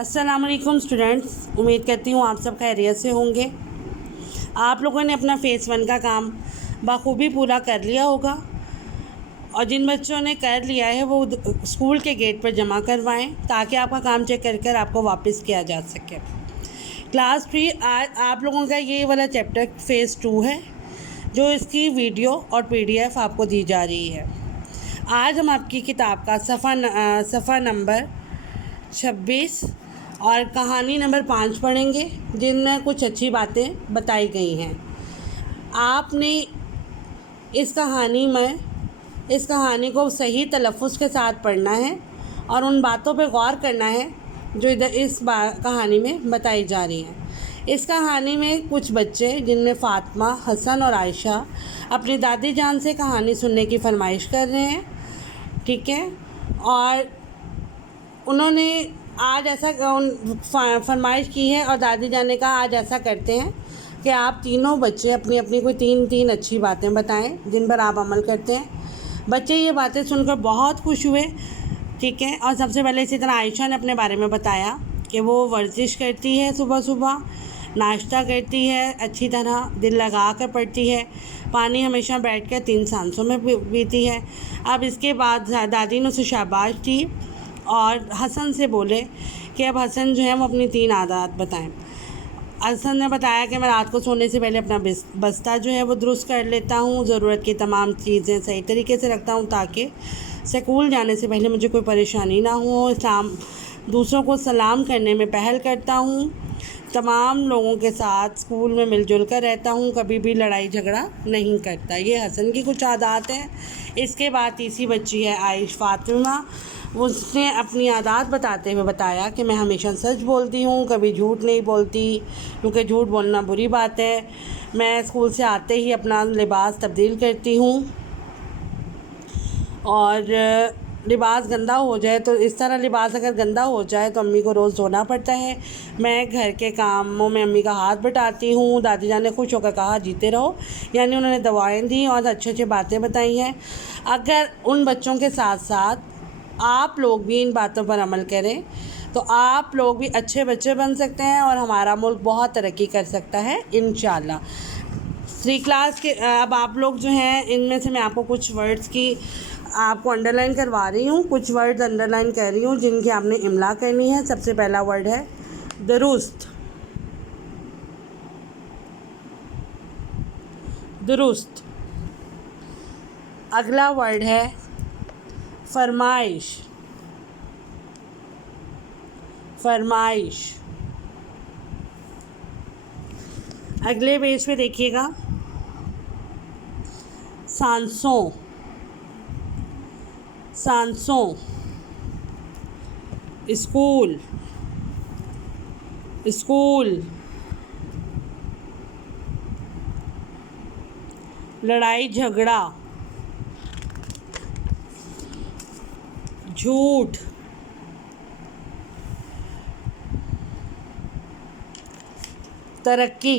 अस्सलाम वालेकुम स्टूडेंट्स, उम्मीद करती हूँ आप सब खैरियत से होंगे। आप लोगों ने अपना फेज़ 1 का काम बखूबी पूरा कर लिया होगा और जिन बच्चों ने कर लिया है वो स्कूल के गेट पर जमा करवाएं ताकि आपका काम चेक कर आपको वापस किया जा सके। क्लास 3 आज आप लोगों का ये वाला चैप्टर फेज़ 2 है, जो इसकी वीडियो और PDF आपको दी जा रही है। आज हम आपकी किताब का सफ़ा नंबर 26 और कहानी नंबर 5 पढ़ेंगे, जिनमें कुछ अच्छी बातें बताई गई हैं। आपने इस कहानी को सही तलफ़्फ़ुज़ के साथ पढ़ना है और उन बातों पर गौर करना है जो इधर इस कहानी में बताई जा रही हैं। इस कहानी में कुछ बच्चे, जिनमें फ़ातिमा, हसन और आयशा, अपनी दादी जान से कहानी सुनने की फरमाइश कर रहे हैं, ठीक है। और उन्होंने आज ऐसा फरमाइश की है और दादी जान ने कहा आज ऐसा करते हैं कि आप तीनों बच्चे अपनी अपनी कोई तीन अच्छी बातें बताएं जिन पर आप अमल करते हैं। बच्चे ये बातें सुनकर बहुत खुश हुए, ठीक है। और सबसे पहले इसी तरह आयशा ने अपने बारे में बताया कि वो वर्जिश करती है, सुबह सुबह नाश्ता करती है, अच्छी तरह दिल लगा कर पढ़ती है, पानी हमेशा बैठ कर 3 सांसों में पीती है। अब इसके बाद दादी ने उसे शाबाश दी और हसन से बोले कि अब हसन जो है वो अपनी 3 आदत बताएं। हसन ने बताया कि मैं रात को सोने से पहले अपना बस्ता जो है वो दुरुस्त कर लेता हूँ, ज़रूरत की तमाम चीज़ें सही तरीके से रखता हूँ ताकि स्कूल जाने से पहले मुझे कोई परेशानी ना हो। दूसरों को सलाम करने में पहल करता हूँ, तमाम लोगों के साथ स्कूल में मिलजुल कर रहता हूँ, कभी भी लड़ाई झगड़ा नहीं करता। ये हसन की कुछ आदत हैं। इसके बाद तीसरी बच्ची है फ़ातिमा। उसने अपनी आदत बताते हुए बताया कि मैं हमेशा सच बोलती हूँ, कभी झूठ नहीं बोलती, क्योंकि झूठ बोलना बुरी बात है। मैं स्कूल से आते ही अपना लिबास तब्दील करती हूँ और लिबास गंदा हो जाए तो इस तरह लिबास अगर गंदा हो जाए तो अम्मी को रोज़ धोना पड़ता है। मैं घर के कामों में अम्मी का हाथ बटाती हूँ। दादी जान ने खुश होकर कहा जीते रहो, यानी उन्होंने दवाएं दी और अच्छी बातें बताई हैं। अगर उन बच्चों के साथ साथ आप लोग भी इन बातों पर अमल करें तो आप लोग भी अच्छे बच्चे बन सकते हैं और हमारा मुल्क बहुत तरक्की कर सकता है इंशाल्लाह। 3 क्लास के अब आप लोग जो हैं, इनमें से मैं आपको कुछ वर्ड्स की आपको अंडरलाइन करवा रही हूँ, कुछ वर्ड्स अंडरलाइन कर रही हूँ जिनकी आपने इमला करनी है। सबसे पहला वर्ड है दुरुस्त, दुरुस्त। अगला वर्ड है फरमाइश, फरमाइश। अगले पेज पे देखिएगा सांसों, सांसों। School, school. लड़ाई झगड़ा, झूठ। तरक्की।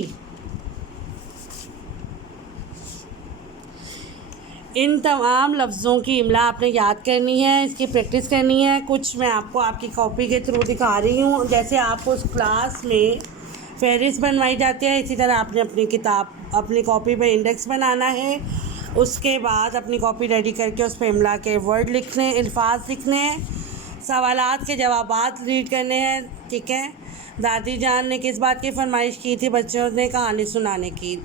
इन तमाम लफ्ज़ों की इमला आपने याद करनी है, इसकी प्रैक्टिस करनी है। कुछ मैं आपको आपकी कॉपी के थ्रू दिखा रही हूँ। जैसे आपको उस क्लास में फहरिस्त बनवाई जाती है, इसी तरह आपने अपनी कॉपी पर इंडेक्स बनाना है। उसके बाद अपनी कॉपी रेडी करके उस पर इमला के वर्ड लिखने, अल्फाज लिखने हैं, सवालात के जवाबात रीड करने हैं, ठीक है। दादी जान ने किस बात की फरमाइश की थी? बच्चों ने कहानी सुनाने की।